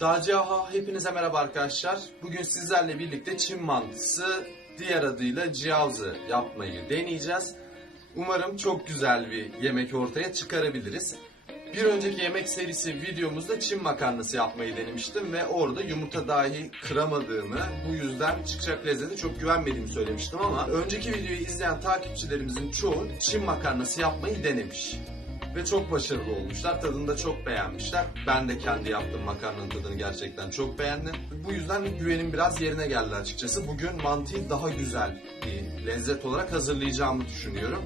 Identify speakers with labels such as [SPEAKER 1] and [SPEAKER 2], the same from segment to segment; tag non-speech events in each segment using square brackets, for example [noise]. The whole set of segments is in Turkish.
[SPEAKER 1] Daciaha hepinize merhaba arkadaşlar. Bugün sizlerle birlikte Çin mantısı diğer adıyla cihazı yapmayı deneyeceğiz. Umarım çok güzel bir yemek ortaya çıkarabiliriz. Bir önceki yemek serisi videomuzda Çin makarnası yapmayı denemiştim ve orada yumurta dahi kıramadığımı, bu yüzden çıkacak lezzete çok güvenmediğimi söylemiştim ama önceki videoyu izleyen takipçilerimizin çoğu Çin makarnası yapmayı denemiş. Ve çok başarılı olmuşlar. Tadını da çok beğenmişler. Ben de kendi yaptığım makarnanın tadını gerçekten çok beğendim. Bu yüzden güvenim biraz yerine geldi açıkçası. Bugün mantıyı daha güzel bir lezzet olarak hazırlayacağımı düşünüyorum.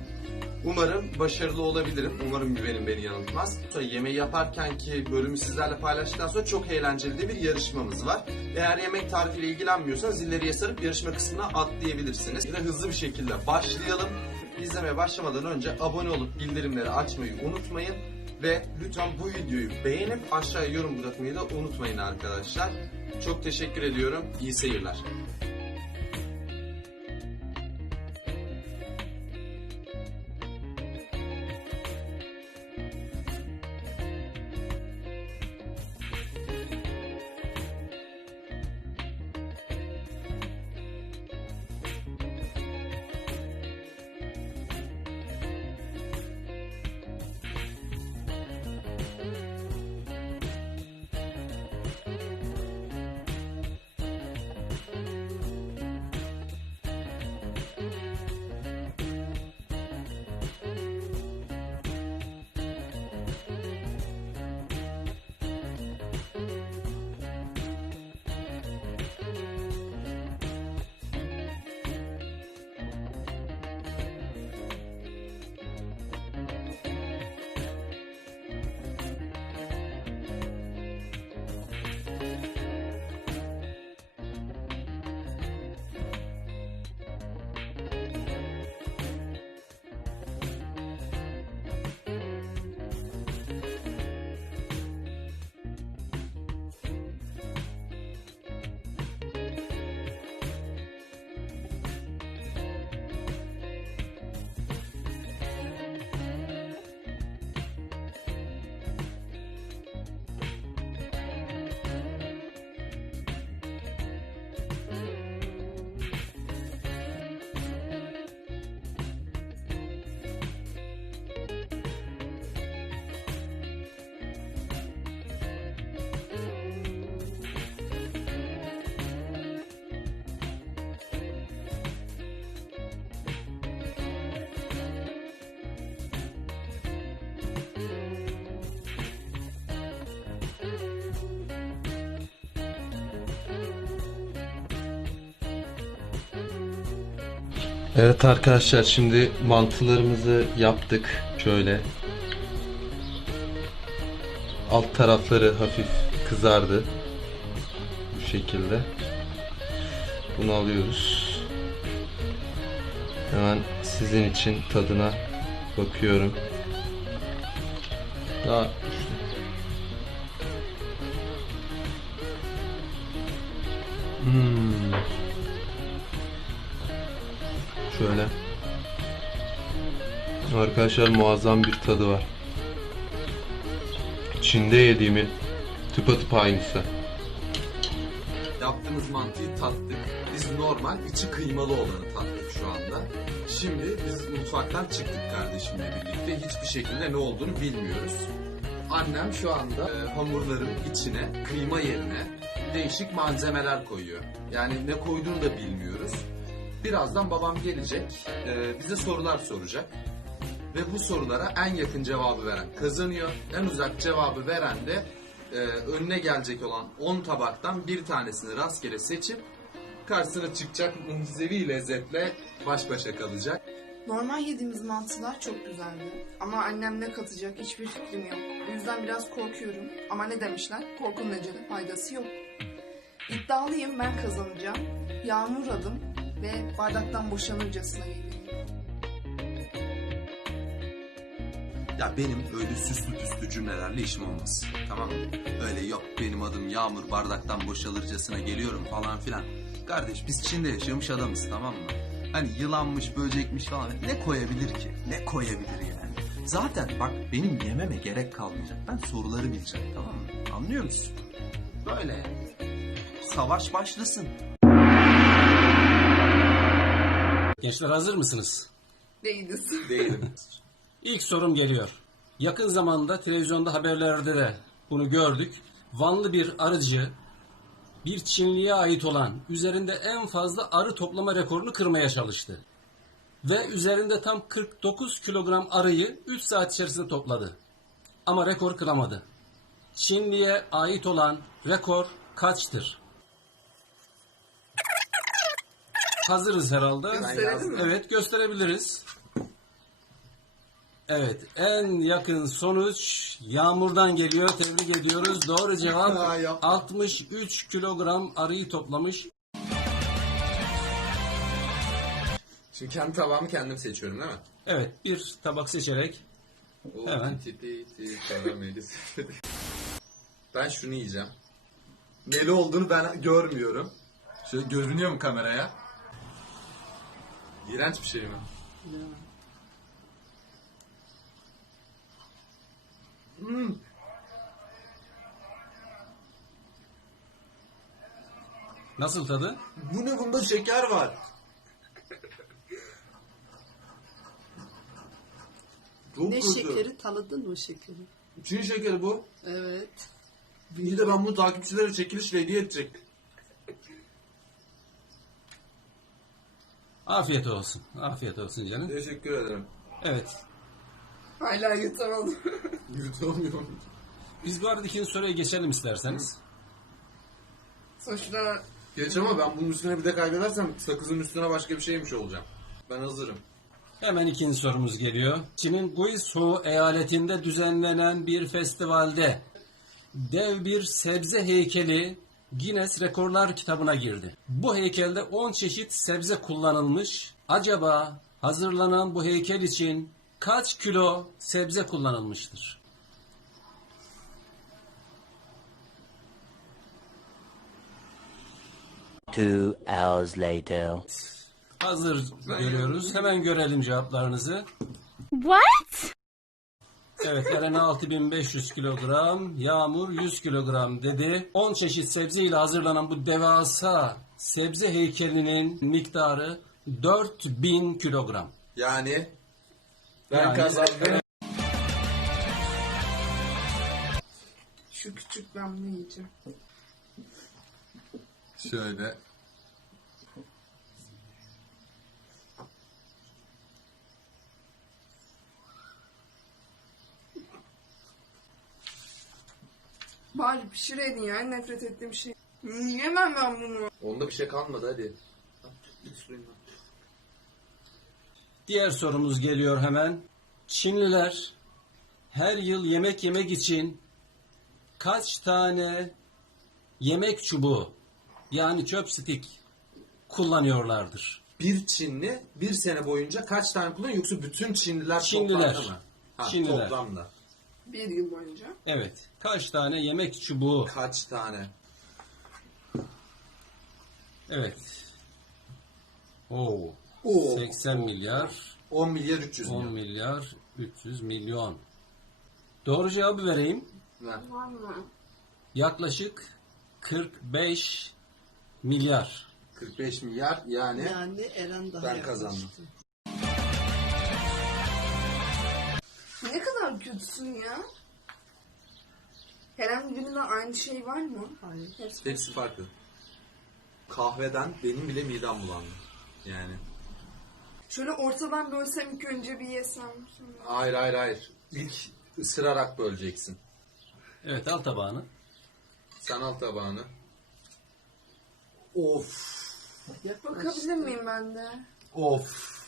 [SPEAKER 1] Umarım başarılı olabilirim. Umarım güvenim beni yanıltmaz. Sonra yemeği yaparken ki bölümü sizlerle paylaştıktan sonra çok eğlenceli de bir yarışmamız var. Eğer yemek tarifiyle ilgilenmiyorsanız zilleri sarıp yarışma kısmına atlayabilirsiniz. Yine hızlı bir şekilde başlayalım. İzlemeye başlamadan önce abone olup bildirimleri açmayı unutmayın. Ve lütfen bu videoyu beğenip aşağıya yorum bırakmayı da unutmayın arkadaşlar. Çok teşekkür ediyorum. İyi seyirler. Evet arkadaşlar şimdi mantılarımızı yaptık şöyle. Alt tarafları hafif kızardı. Bu şekilde. Bunu alıyoruz. Hemen sizin için tadına bakıyorum. Daha Arkadaşlar muazzam bir tadı var. Çin'de yediğimin tıpatıp aynısı. Yaptığımız mantıyı tattık. Biz normal içi kıymalı olanı tattık şu anda. Şimdi biz mutfaktan çıktık kardeşimle birlikte. Hiçbir şekilde ne olduğunu bilmiyoruz. Annem şu anda e, hamurların içine kıyma yerine değişik malzemeler koyuyor. Yani ne koyduğunu da bilmiyoruz. Birazdan babam gelecek, e, bize sorular soracak. Ve bu sorulara en yakın cevabı veren kazanıyor. En uzak cevabı veren de e, önüne gelecek olan 10 tabaktan bir tanesini rastgele seçip karşısına çıkacak mucizevi lezzetle baş başa kalacak.
[SPEAKER 2] Normal yediğimiz mantılar çok güzeldi. Ama annem ne katacak hiçbir fikrim yok. O yüzden biraz korkuyorum. Ama ne demişler? Korkunun ecele faydası yok. İddialıyım ben kazanacağım. Yağmur adım ve bardaktan boşanırcasına geliyorum.
[SPEAKER 1] Ya benim öyle süslü püslü cümlelerle işim olmaz. Tamam mı? Öyle yok benim adım Yağmur bardaktan boşalırcasına geliyorum falan filan. Kardeş biz Çin'de yaşamış adamız tamam mı? Hani yılanmış, böcekmiş falan ne koyabilir ki? Ne koyabilir yani? Zaten bak benim yememe gerek kalmayacak. Ben soruları bileceğim tamam mı? Anlıyor musun?
[SPEAKER 3] Böyle yani. Savaş başlasın.
[SPEAKER 4] Gençler hazır mısınız?
[SPEAKER 2] Değiliz.
[SPEAKER 1] Değilim.
[SPEAKER 4] İlk sorum geliyor. Yakın zamanda televizyonda haberlerde de bunu gördük. Vanlı bir arıcı bir Çinliye ait olan üzerinde en fazla arı toplama rekorunu kırmaya çalıştı. Ve üzerinde tam 49 kilogram arıyı 3 saat içerisinde topladı. Ama rekor kıramadı. Çinliye ait olan rekor kaçtır? Hazırız herhalde. Evet gösterebiliriz. Evet en yakın sonuç Yağmur'dan geliyor. Tebrik ediyoruz. Doğru cevap [laughs]
[SPEAKER 1] yapma.
[SPEAKER 4] 63 kilogram arıyı toplamış.
[SPEAKER 1] Şimdi kendi tabağımı kendim seçiyorum değil mi?
[SPEAKER 4] Evet bir tabak seçerek
[SPEAKER 1] O
[SPEAKER 4] Hemen. [laughs]
[SPEAKER 1] ben şunu yiyeceğim. Neli olduğunu ben görmüyorum. Şöyle görünüyor mu kameraya? İğrenç bir şey mi? Hmm.
[SPEAKER 4] nasıl tadı?
[SPEAKER 1] Bu ne bunda şeker var. Çok
[SPEAKER 5] Ne
[SPEAKER 1] kötü.
[SPEAKER 5] şekeri tanıdın mı şekeri?
[SPEAKER 1] Çin şekeri bu.
[SPEAKER 5] Evet.
[SPEAKER 1] İyi de ben bunu takipçilere çekilişle hediye edecek.
[SPEAKER 4] Afiyet olsun. Afiyet olsun canım.
[SPEAKER 1] Teşekkür ederim.
[SPEAKER 4] Evet.
[SPEAKER 2] Hala yutamadım. [laughs]
[SPEAKER 1] Yutamıyorum.
[SPEAKER 4] Biz bu arada ikinci soruya geçelim isterseniz.
[SPEAKER 2] Sonuçta
[SPEAKER 1] Geç ama ben bunun üstüne bir de kaybedersem sakızın üstüne başka bir şeymiş olacağım. Ben hazırım.
[SPEAKER 4] Hemen ikinci sorumuz geliyor. Çin'in Guizhou eyaletinde düzenlenen bir festivalde dev bir sebze heykeli Guinness Rekorlar kitabına girdi. Bu heykelde 10 çeşit sebze kullanılmış. Acaba hazırlanan bu heykel için kaç kilo sebze kullanılmıştır?
[SPEAKER 6] Two hours later.
[SPEAKER 4] Hazır görüyoruz. Hemen görelim cevaplarınızı.
[SPEAKER 7] What?
[SPEAKER 4] Evet Eren 6500 kilogram, Yağmur 100 kilogram dedi. 10 çeşit sebze ile hazırlanan bu devasa sebze heykelinin miktarı 4000 kilogram.
[SPEAKER 1] Yani ben
[SPEAKER 4] Yani-
[SPEAKER 1] kazandım.
[SPEAKER 2] şu küçük ben bunu yiyeceğim.
[SPEAKER 1] Şöyle.
[SPEAKER 2] Bari pişireydin ya en nefret ettiğim şey. Yiyemem ben bunu.
[SPEAKER 1] Onda bir şey kalmadı hadi. Suyundan.
[SPEAKER 4] Diğer sorumuz geliyor hemen. Çinliler her yıl yemek yemek için kaç tane yemek çubuğu yani chopstick kullanıyorlardır?
[SPEAKER 1] Bir Çinli bir sene boyunca kaç tane kullanıyor yoksa bütün Çinliler,
[SPEAKER 4] Çinliler.
[SPEAKER 1] toplamda mı? Ha,
[SPEAKER 4] Çinliler.
[SPEAKER 1] Toplamda.
[SPEAKER 2] Bir yıl boyunca.
[SPEAKER 4] Evet. Kaç tane yemek çubuğu?
[SPEAKER 1] Kaç tane?
[SPEAKER 4] Evet. Oo.
[SPEAKER 1] Oo.
[SPEAKER 4] 80 milyar
[SPEAKER 1] 10 milyar 300
[SPEAKER 4] 10
[SPEAKER 1] milyon.
[SPEAKER 4] milyar 300 milyon. Doğru cevabı vereyim.
[SPEAKER 1] Ver.
[SPEAKER 4] Yaklaşık 45 milyar.
[SPEAKER 1] 45 milyar yani
[SPEAKER 5] Yani Eren daha
[SPEAKER 1] Ben
[SPEAKER 5] yaklaştı.
[SPEAKER 1] kazandım.
[SPEAKER 2] Ne kadar kötüsün ya. Herhangi birinde aynı şey var mı?
[SPEAKER 5] Hayır.
[SPEAKER 2] Hepsi.
[SPEAKER 1] hepsi farklı. Kahveden benim bile midem bulandı. Yani.
[SPEAKER 2] Şöyle ortadan bölsem ilk önce bir yesem. Sonra...
[SPEAKER 1] Hayır hayır hayır. İlk ısırarak böleceksin.
[SPEAKER 4] Evet al tabağını.
[SPEAKER 1] Sen al tabağını. Of.
[SPEAKER 2] Bakabilir miyim ben de?
[SPEAKER 1] Of.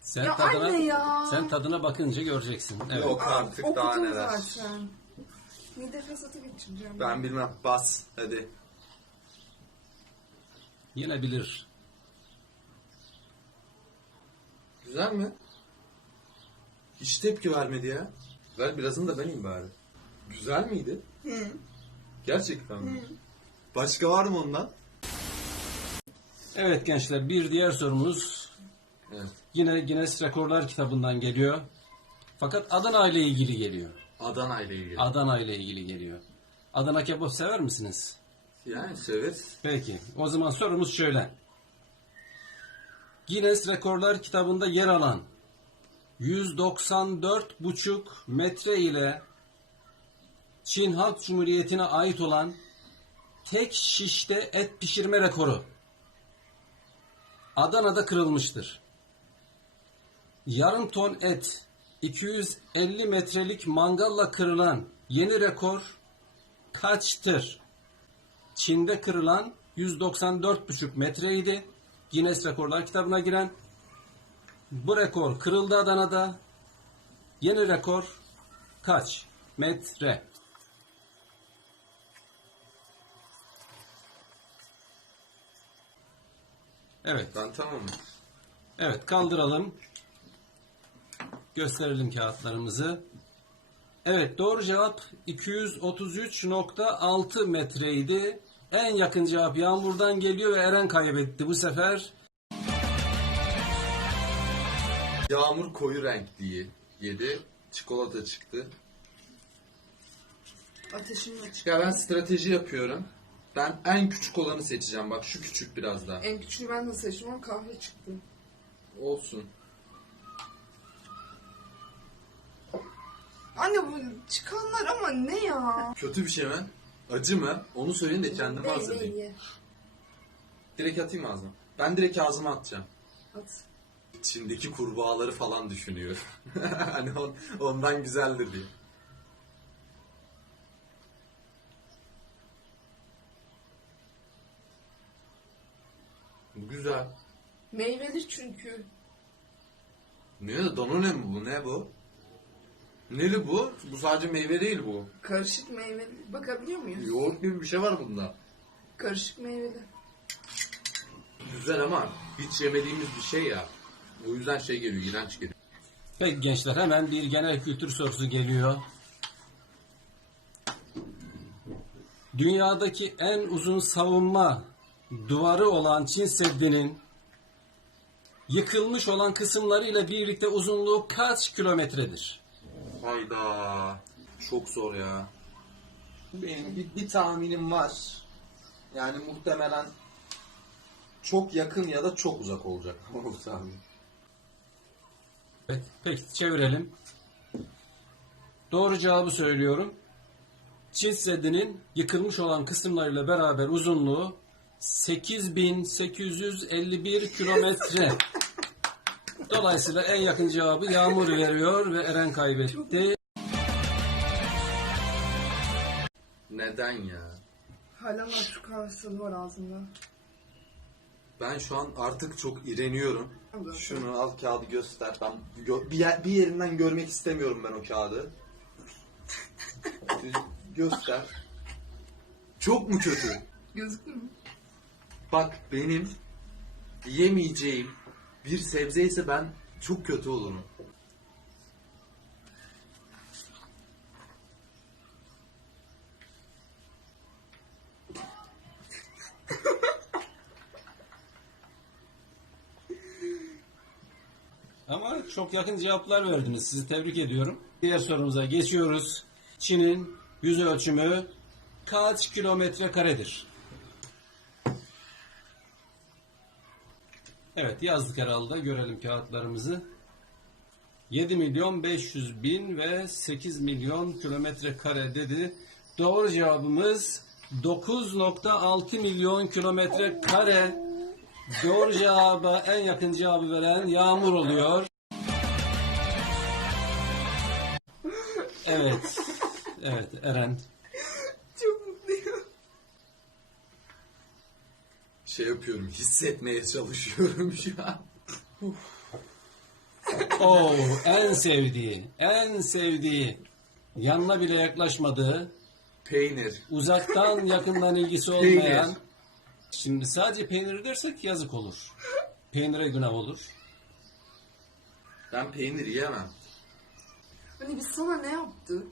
[SPEAKER 4] Sen
[SPEAKER 2] Ya
[SPEAKER 4] tadına
[SPEAKER 2] anne ya.
[SPEAKER 4] sen tadına bakınca göreceksin. Evet.
[SPEAKER 1] Yok artık daha
[SPEAKER 2] Okudum
[SPEAKER 1] neler.
[SPEAKER 2] zaten. Mide fesatı geçireceğim.
[SPEAKER 1] Ben bilmem. Bas. Hadi.
[SPEAKER 4] Yine
[SPEAKER 1] Güzel mi? Hiç tepki vermedi ya. Ver birazını da ben yiyeyim bari. Güzel miydi?
[SPEAKER 2] Hı.
[SPEAKER 1] Gerçekten mi? Başka var mı ondan?
[SPEAKER 4] Evet gençler bir diğer sorumuz
[SPEAKER 1] Evet.
[SPEAKER 4] yine Guinness Rekorlar kitabından geliyor. Fakat Adana ile ilgili geliyor.
[SPEAKER 1] Adana ile ilgili.
[SPEAKER 4] Adana ile ilgili geliyor. Adana kebap sever misiniz?
[SPEAKER 1] Yani severiz.
[SPEAKER 4] Peki. O zaman sorumuz şöyle. Guinness Rekorlar kitabında yer alan 194,5 metre ile Çin Halk Cumhuriyeti'ne ait olan tek şişte et pişirme rekoru Adana'da kırılmıştır. Yarım ton et 250 metrelik mangalla kırılan yeni rekor kaçtır? Çin'de kırılan 194,5 metreydi. Guinness Rekorlar kitabına giren. Bu rekor kırıldı Adana'da. Yeni rekor kaç metre? Evet.
[SPEAKER 1] Ben tamamım.
[SPEAKER 4] Evet kaldıralım. Gösterelim kağıtlarımızı. Evet doğru cevap 233.6 metreydi. En yakın cevap Yağmur'dan geliyor ve Eren kaybetti bu sefer.
[SPEAKER 1] Yağmur koyu renk diye yedi. Çikolata çıktı.
[SPEAKER 2] Ateşim açık.
[SPEAKER 1] Ya ben strateji yapıyorum. Ben en küçük olanı seçeceğim. Bak şu küçük biraz daha.
[SPEAKER 2] En küçüğü ben de seçtim ama kahve çıktı.
[SPEAKER 1] Olsun.
[SPEAKER 2] Anne bu çıkanlar ama ne ya?
[SPEAKER 1] Kötü bir şey mi? Acı mı? Onu söyleyin de kendime
[SPEAKER 2] ne,
[SPEAKER 1] hazırlayayım.
[SPEAKER 2] ye.
[SPEAKER 1] Direkt atayım ağzıma. Ben direkt ağzıma atacağım.
[SPEAKER 2] At.
[SPEAKER 1] İçindeki kurbağaları falan düşünüyor. [laughs] hani on- ondan güzeldir diye. Bu güzel.
[SPEAKER 2] Meyveli çünkü.
[SPEAKER 1] Ne? Danone mi bu? Ne bu? Neli bu? Bu sadece meyve değil bu.
[SPEAKER 2] Karışık meyveli. Bakabiliyor muyuz?
[SPEAKER 1] Yoğurt gibi bir şey var bunda.
[SPEAKER 2] Karışık meyveli.
[SPEAKER 1] Güzel ama hiç yemediğimiz bir şey ya. O yüzden şey geliyor, iğrenç geliyor.
[SPEAKER 4] Peki gençler hemen bir genel kültür sorusu geliyor. Dünyadaki en uzun savunma duvarı olan Çin Seddi'nin yıkılmış olan kısımlarıyla birlikte uzunluğu kaç kilometredir?
[SPEAKER 1] Hayda. Çok zor ya. Benim bir, bir tahminim var. Yani muhtemelen çok yakın ya da çok uzak olacak [laughs] bu tahmin.
[SPEAKER 4] Evet, peki çevirelim. Doğru cevabı söylüyorum. Çin Seddi'nin yıkılmış olan kısımlarıyla beraber uzunluğu 8851 kilometre. [laughs] Dolayısıyla en yakın cevabı Yağmur veriyor ve Eren kaybetti.
[SPEAKER 1] Neden ya?
[SPEAKER 2] Hala Türk kahvesi var ağzımda.
[SPEAKER 1] Ben şu an artık çok ireniyorum. Şunu al kağıdı göster. Ben gö- bir, yer- bir yerinden görmek istemiyorum ben o kağıdı. [laughs] göster. Çok mu kötü?
[SPEAKER 2] Gözüktü mü?
[SPEAKER 1] Bak benim yemeyeceğim bir sebze ise ben çok kötü olurum.
[SPEAKER 4] Ama çok yakın cevaplar verdiniz. Sizi tebrik ediyorum. Diğer sorumuza geçiyoruz. Çin'in yüz ölçümü kaç kilometre karedir? Evet yazdık herhalde. Görelim kağıtlarımızı. 7 milyon 500 bin ve 8 milyon kilometre kare dedi. Doğru cevabımız 9.6 milyon kilometre kare. Doğru cevaba en yakın cevabı veren Yağmur oluyor. Evet. Evet Eren.
[SPEAKER 2] Çok mutluyum.
[SPEAKER 1] Şey yapıyorum, hissetmeye çalışıyorum şu an. [laughs]
[SPEAKER 4] Oo, en sevdiği, en sevdiği, yanına bile yaklaşmadığı,
[SPEAKER 1] Peynir.
[SPEAKER 4] uzaktan [laughs] yakından ilgisi
[SPEAKER 1] Peynir.
[SPEAKER 4] olmayan. Şimdi sadece peynir dersek yazık olur. Peynire günah olur.
[SPEAKER 1] Ben peynir yiyemem.
[SPEAKER 2] Hani biz sana ne yaptık?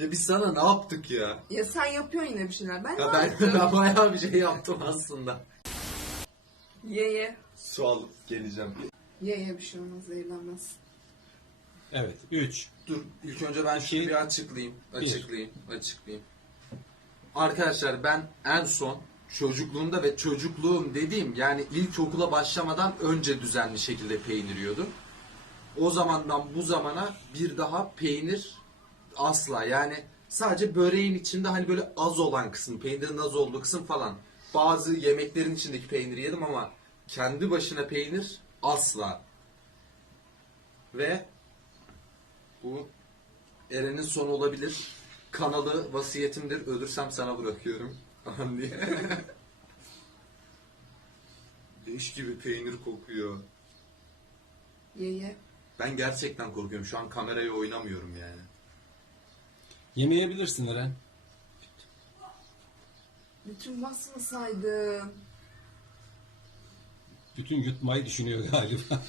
[SPEAKER 1] Ya biz sana ne yaptık ya?
[SPEAKER 2] Ya sen yapıyorsun yine bir şeyler. Ben
[SPEAKER 1] Ya
[SPEAKER 2] ne
[SPEAKER 1] ben,
[SPEAKER 2] yaptım? [laughs]
[SPEAKER 1] ben bayağı bir şey yaptım aslında.
[SPEAKER 2] Ye ye.
[SPEAKER 1] Su alıp geleceğim.
[SPEAKER 2] Ye ye bir şey olmaz zehirlenmez.
[SPEAKER 4] Evet, 3.
[SPEAKER 1] Dur ilk önce ben şunu
[SPEAKER 4] İki.
[SPEAKER 1] bir açıklayayım. Açıklayayım. Açıklayayım. Arkadaşlar ben en son çocukluğumda ve çocukluğum dediğim yani ilkokula başlamadan önce düzenli şekilde peynir yiyordum. O zamandan bu zamana bir daha peynir asla yani sadece böreğin içinde hani böyle az olan kısım, peynirin az olduğu kısım falan. Bazı yemeklerin içindeki peyniri yedim ama kendi başına peynir asla. Ve bu Eren'in sonu olabilir. Kanalı vasiyetimdir. Ölürsem sana bırakıyorum. Aman diye. [laughs] Leş gibi peynir kokuyor.
[SPEAKER 2] Ye ye.
[SPEAKER 1] Ben gerçekten korkuyorum. Şu an kameraya oynamıyorum yani.
[SPEAKER 4] Yemeyebilirsin Eren.
[SPEAKER 2] Bütün basmasaydın.
[SPEAKER 4] Bütün yutmayı düşünüyor galiba. [laughs]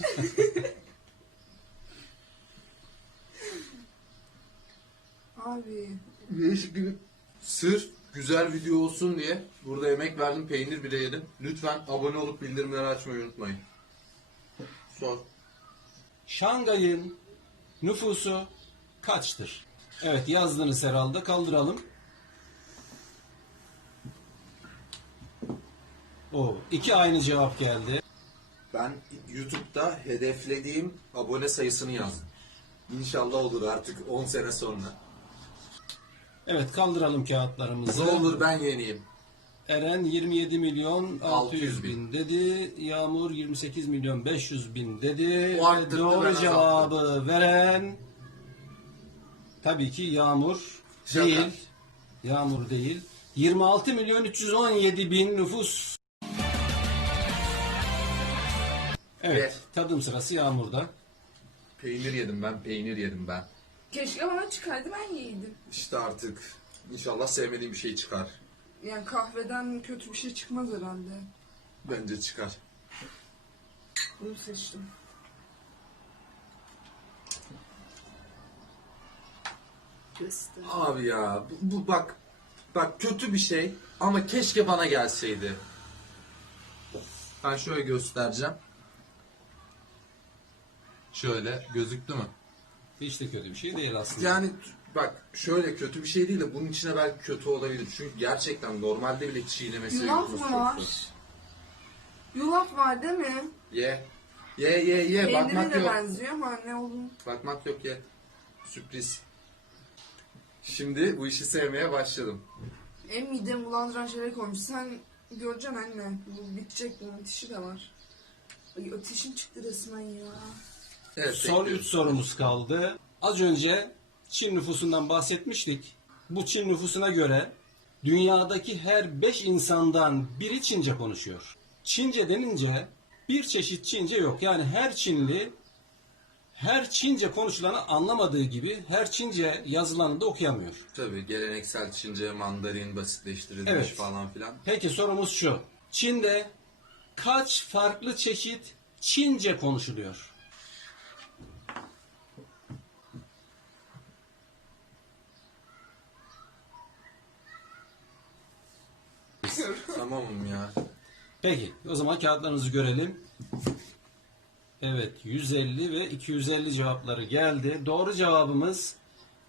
[SPEAKER 2] Abi.
[SPEAKER 1] Leş gibi. Sırf güzel video olsun diye burada emek verdim. Peynir bile yedim. Lütfen abone olup bildirimleri açmayı unutmayın. Sor.
[SPEAKER 4] Şangay'ın nüfusu kaçtır? Evet yazdınız herhalde. Kaldıralım. O iki aynı cevap geldi.
[SPEAKER 1] Ben YouTube'da hedeflediğim abone sayısını yazdım. İnşallah olur artık 10 sene sonra.
[SPEAKER 4] Evet kaldıralım kağıtlarımızı.
[SPEAKER 1] Ne olur ben yeniyim.
[SPEAKER 4] Eren 27 milyon 600
[SPEAKER 1] 600
[SPEAKER 4] bin dedi. Yağmur 28 milyon 500 bin dedi. Doğru cevabı veren tabii ki Yağmur
[SPEAKER 1] Şaka.
[SPEAKER 4] değil. Yağmur değil. 26 milyon 317 bin nüfus. Evet,
[SPEAKER 1] Evet.
[SPEAKER 4] tadım sırası Yağmur'da.
[SPEAKER 1] Peynir yedim ben, peynir yedim ben.
[SPEAKER 2] Keşke bana çıkardı ben yiyeydim.
[SPEAKER 1] İşte artık inşallah sevmediğim bir şey çıkar.
[SPEAKER 2] Yani kahveden kötü bir şey çıkmaz herhalde.
[SPEAKER 1] Bence çıkar.
[SPEAKER 2] Bunu seçtim.
[SPEAKER 5] Göster.
[SPEAKER 1] Abi ya bu, bu bak bak kötü bir şey ama keşke bana gelseydi. Ben şöyle göstereceğim. Şöyle gözüktü mü?
[SPEAKER 4] Hiç de kötü bir şey değil aslında.
[SPEAKER 1] Yani bak şöyle kötü bir şey değil de bunun içine belki kötü olabilir. Çünkü gerçekten normalde bile çiğnemesi
[SPEAKER 2] Yulaf mı
[SPEAKER 1] çok
[SPEAKER 2] var?
[SPEAKER 1] zor.
[SPEAKER 2] Yulaf var değil mi?
[SPEAKER 1] Ye. Ye ye ye
[SPEAKER 2] Peynire
[SPEAKER 1] bakmak
[SPEAKER 2] de
[SPEAKER 1] yok.
[SPEAKER 2] benziyor ama ne olduğunu.
[SPEAKER 1] Bakmak yok ye. Sürpriz. Şimdi bu işi sevmeye başladım.
[SPEAKER 2] En midemi bulandıran şeyler koymuş. Sen göreceksin anne. Bu bitecek bunun ateşi de var. Ay ateşim çıktı resmen ya.
[SPEAKER 1] Evet,
[SPEAKER 4] Son üç sorumuz kaldı. Az önce Çin nüfusundan bahsetmiştik. Bu Çin nüfusuna göre dünyadaki her beş insandan biri Çince konuşuyor. Çince denince bir çeşit Çince yok. Yani her Çinli her Çince konuşulanı anlamadığı gibi her Çince yazılanı da okuyamıyor.
[SPEAKER 1] Tabii geleneksel Çince, Mandarin basitleştirilmiş
[SPEAKER 4] Evet.
[SPEAKER 1] falan filan.
[SPEAKER 4] Peki sorumuz şu. Çin'de kaç farklı çeşit Çince konuşuluyor?
[SPEAKER 1] Tamamım ya.
[SPEAKER 4] Peki o zaman kağıtlarınızı görelim. Evet 150 ve 250 cevapları geldi. Doğru cevabımız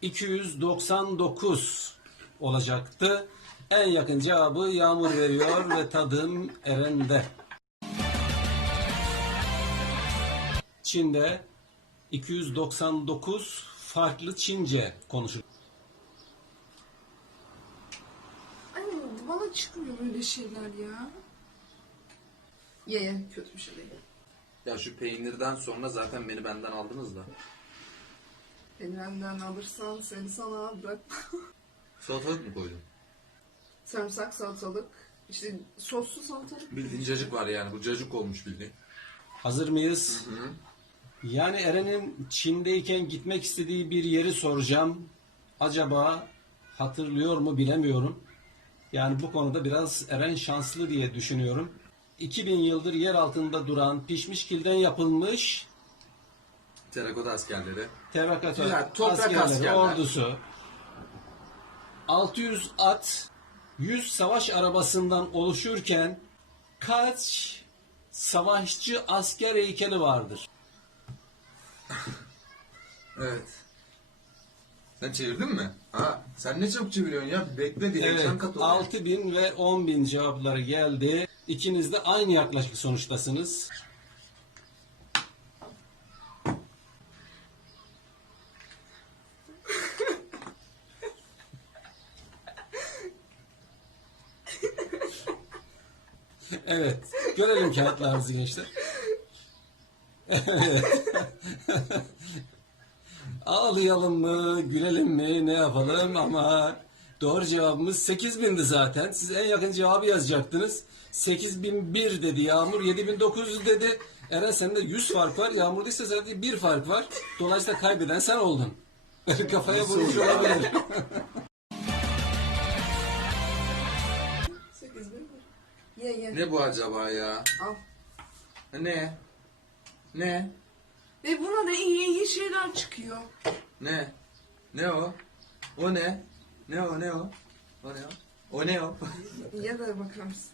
[SPEAKER 4] 299 olacaktı. En yakın cevabı Yağmur veriyor ve tadım Eren'de. Çin'de 299 farklı Çince konuşuluyor.
[SPEAKER 2] Anne bana çıkmıyor böyle şeyler ya. Ye ye kötü bir şey değil.
[SPEAKER 1] Ya şu peynirden sonra zaten beni benden aldınız da.
[SPEAKER 2] Beni benden alırsan seni sana bırak.
[SPEAKER 1] Salatalık mı koydun?
[SPEAKER 2] Sarımsak salatalık. İşte soslu salatalık.
[SPEAKER 1] Bildiğin cacık var yani. Bu cacık olmuş bildiğin.
[SPEAKER 4] Hazır mıyız? Yani Eren'in Çin'deyken gitmek istediği bir yeri soracağım. Acaba hatırlıyor mu bilemiyorum. Yani bu konuda biraz Eren şanslı diye düşünüyorum. 2000 yıldır yer altında duran pişmiş kilden yapılmış
[SPEAKER 1] Terakota askerleri. Yani toprak
[SPEAKER 4] askerleri
[SPEAKER 1] askerler.
[SPEAKER 4] ordusu 600 at 100 savaş arabasından oluşurken kaç savaşçı asker heykeli vardır?
[SPEAKER 1] Evet. Sen çevirdin mi? Ha, sen ne çok çeviriyorsun ya? Bekle diye
[SPEAKER 4] Evet,
[SPEAKER 1] ekran kat oluyor.
[SPEAKER 4] 6000 ve 10000 cevapları geldi. İkiniz de aynı yaklaşık sonuçtasınız. Evet, görelim kağıtlarınızı gençler. Ağlayalım mı, gülelim mi, ne yapalım ama doğru cevabımız 8000'di zaten. Siz en yakın cevabı yazacaktınız. 8001 dedi Yağmur, 7900 dedi. Eren sende 100 fark var, Yağmur'da ise sadece 1 fark var. Dolayısıyla kaybeden sen oldun. [laughs] Kafaya vurmuş olabilir. [laughs]
[SPEAKER 2] Sekiz bin bir. Ye ye.
[SPEAKER 1] Ne bu acaba ya?
[SPEAKER 2] Al.
[SPEAKER 1] Ne? Ne?
[SPEAKER 2] Ve buna da iyi iyi şeyler çıkıyor.
[SPEAKER 1] Ne? Ne o? O ne? Ne o ne o? O ne o? O ne o? [laughs]
[SPEAKER 2] Ya da bakar mısın?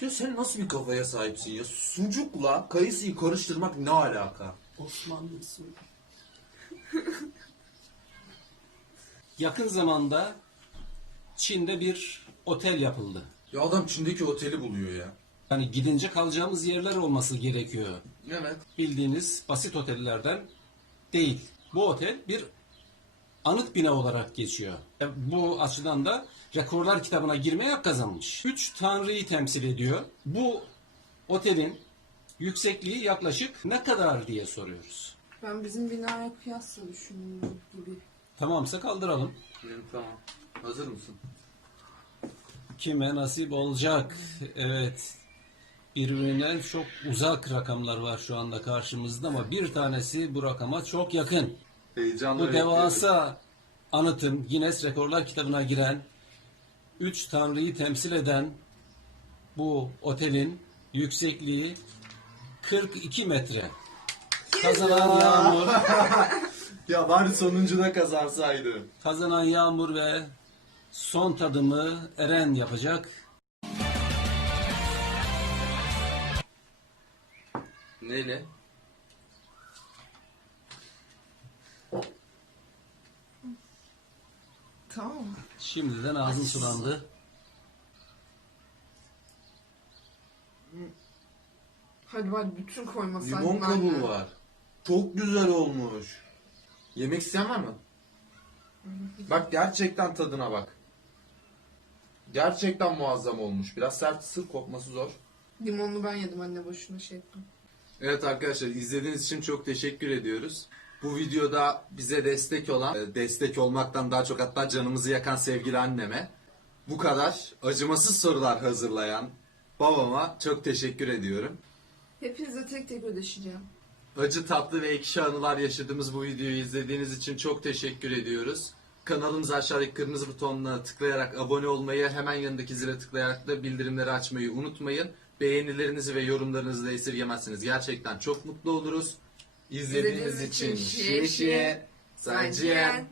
[SPEAKER 3] Ya sen nasıl bir kafaya sahipsin ya? Sucukla kayısıyı karıştırmak ne alaka?
[SPEAKER 4] Osmanlısı. [laughs] Yakın zamanda Çin'de bir otel yapıldı.
[SPEAKER 1] ya adam Çin'deki oteli buluyor ya.
[SPEAKER 4] Yani gidince kalacağımız yerler olması gerekiyor.
[SPEAKER 1] Evet.
[SPEAKER 4] Bildiğiniz basit otellerden değil. Bu otel bir anıt bina olarak geçiyor. E, Bu açıdan da rekorlar kitabına girmeye hak kazanmış. Üç tanrıyı temsil ediyor. Bu otelin yüksekliği yaklaşık ne kadar diye soruyoruz.
[SPEAKER 2] Ben bizim binaya kıyasla düşündüm gibi.
[SPEAKER 4] Tamamsa kaldıralım.
[SPEAKER 1] Tamam. Hazır mısın?
[SPEAKER 4] Kime nasip olacak? Evet. Birbirinden çok uzak rakamlar var şu anda karşımızda ama bir tanesi bu rakama çok yakın.
[SPEAKER 1] Heyecanla
[SPEAKER 4] Bu devasa anıtın Guinness Rekorlar kitabına giren üç tanrıyı temsil eden bu otelin yüksekliği 42 metre. Kazanan Yağmur, [laughs]
[SPEAKER 1] Ya bari sonuncuda kazansaydı.
[SPEAKER 4] kazanan Yağmur ve son tadımı Eren yapacak.
[SPEAKER 1] Neyle?
[SPEAKER 2] Tamam?
[SPEAKER 4] Şimdiden ağzın sulandı.
[SPEAKER 2] Hadi bari bütün koymasaydın.
[SPEAKER 1] Limon kabuğu var. Çok güzel olmuş. Yemek isteyen var mı? Bak gerçekten tadına bak. Gerçekten muazzam olmuş. Biraz sert ısır kopması zor.
[SPEAKER 2] Limonlu ben yedim anne boşuna şey ettim.
[SPEAKER 1] Evet arkadaşlar izlediğiniz için çok teşekkür ediyoruz. Bu videoda bize destek olan, e, destek olmaktan daha çok hatta canımızı yakan sevgili anneme, bu kadar acımasız sorular hazırlayan babama çok teşekkür ediyorum.
[SPEAKER 2] Hepinize tek tek ödeşeceğim.
[SPEAKER 1] Acı tatlı ve ekşi anılar yaşadığımız bu videoyu izlediğiniz için çok teşekkür ediyoruz. Kanalımıza aşağıdaki kırmızı butonuna tıklayarak abone olmayı, hemen yanındaki zile tıklayarak da bildirimleri açmayı unutmayın. Beğenilerinizi ve yorumlarınızı da esirgemezsiniz. Gerçekten çok mutlu oluruz. İzlediğiniz
[SPEAKER 2] İzlediğiniz
[SPEAKER 1] için şiye,
[SPEAKER 2] şiye,
[SPEAKER 1] sanciyen,